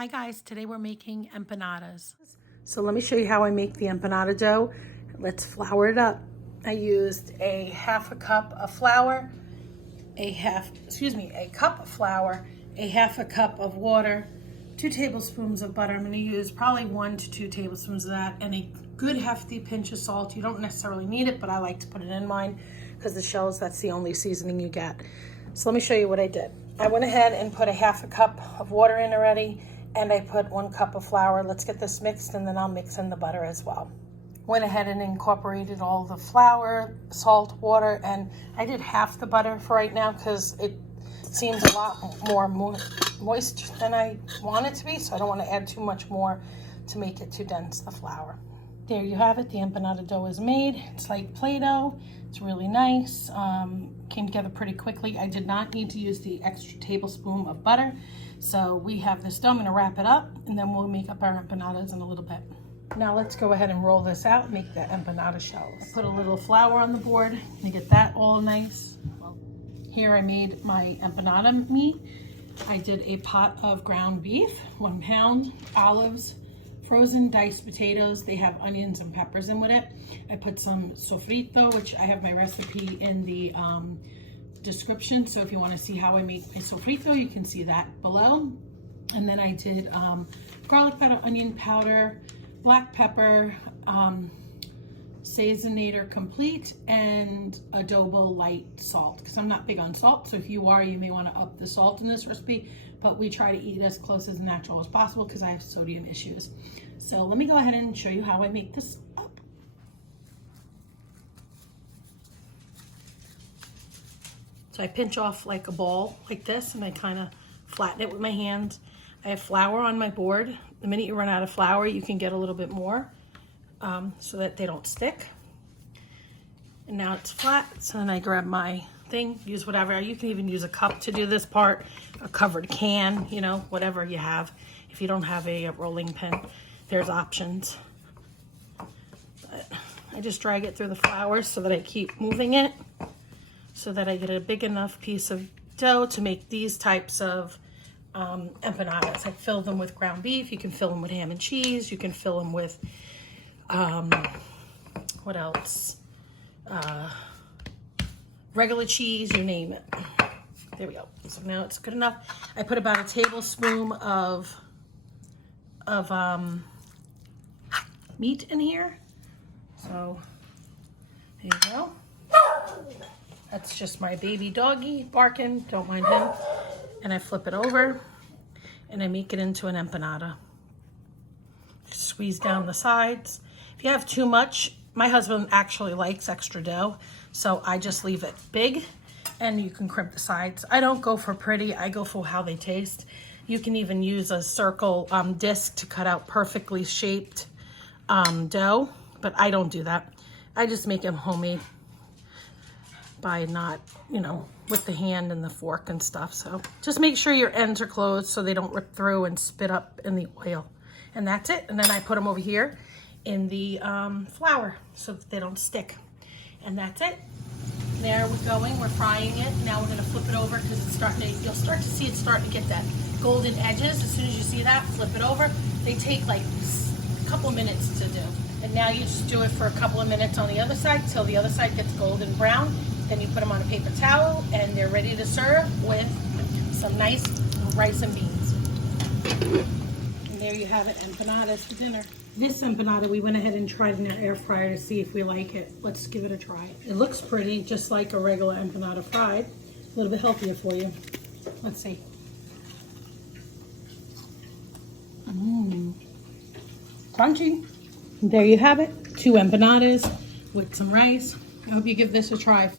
Hi guys, today we're making empanadas. So let me show you how I make the empanada dough. Let's flour it up. I used a cup of flour, a cup of flour, a half a cup of water, 2 tablespoons of butter. I'm going to use probably 1 to 2 tablespoons of that, and a good hefty pinch of salt. You don't necessarily need it, but I like to put it in mine because the shells, that's the only seasoning you get. So let me show you what I did. I went ahead and put a half a cup of water in already, and I put 1 cup of flour. Let's get this mixed, and then I'll mix in the butter as well. Went ahead and incorporated all the flour, salt, water, and I did half the butter for right now because it seems a lot more moist than I want it to be, so I don't want to add too much more to make it too dense, the flour. There you have it. The empanada dough is made. It's like Play-Doh. It's really nice. Came together pretty quickly. I did not need to use the extra tablespoon of butter. So we have this dough. I'm going to wrap it up, and then we'll make up our empanadas in a little bit. Now let's go ahead and roll this out and make the empanada shells. I put a little flour on the board to get that all nice. Here I made my empanada meat. I did a pot of ground beef, 1 pound, olives, frozen diced potatoes. They have onions and peppers in with it. I put some sofrito, which I have my recipe in the description. So if you want to see how I make my sofrito, you can see that below. And then I did garlic powder, onion powder, black pepper, Seasonator Complete, and adobo light salt, because I'm not big on salt. So if you are, you may want to up the salt in this recipe, but we try to eat as close as natural as possible because I have sodium issues. So let me go ahead and show you how I make this up. So I pinch off like a ball like this, and I kind of flatten it with my hands. I have flour on my board. The minute you run out of flour, you can get a little bit more so that they don't stick. And now it's flat, so then I grab my thing, use whatever. You can even use a cup to do this part, a covered can, you know, whatever you have. If you don't have a rolling pin, there's options. But I just drag it through the flour so that I keep moving it, so that I get a big enough piece of dough to make these types of empanadas. I fill them with ground beef. You can fill them with ham and cheese. You can fill them with what else? Regular cheese, you name it. There we go. So now it's good enough. I put about a tablespoon of meat in here. So there you go. That's just my baby doggy barking. Don't mind him. And I flip it over and I make it into an empanada. Squeeze down the sides. If you have too much, my husband actually likes extra dough, so I just leave it big, and you can crimp the sides. I don't go for pretty, I go for how they taste. You can even use a circle disc to cut out perfectly shaped dough, but I don't do that. I just make them homemade by not, you know, with the hand and the fork and stuff. So just make sure your ends are closed so they don't rip through and spit up in the oil. And that's it. And then I put them over here in the flour so that they don't stick. And that's it. There we're going. We're frying it. Now we're going to flip it over because it's starting to, you'll start to see it starting to get that golden edges. As soon as you see that, flip it over. They take like a couple minutes to do. And now you just do it for a couple of minutes on the other side till the other side gets golden brown. Then you put them on a paper towel and they're ready to serve with some nice rice and beans. And there you have it, empanadas for dinner. This empanada, we went ahead and tried in our air fryer to see if we like it. Let's give it a try. It looks pretty, just like a regular empanada fried. A little bit healthier for you. Let's see. Crunchy. There you have it, 2 empanadas with some rice. I hope you give this a try.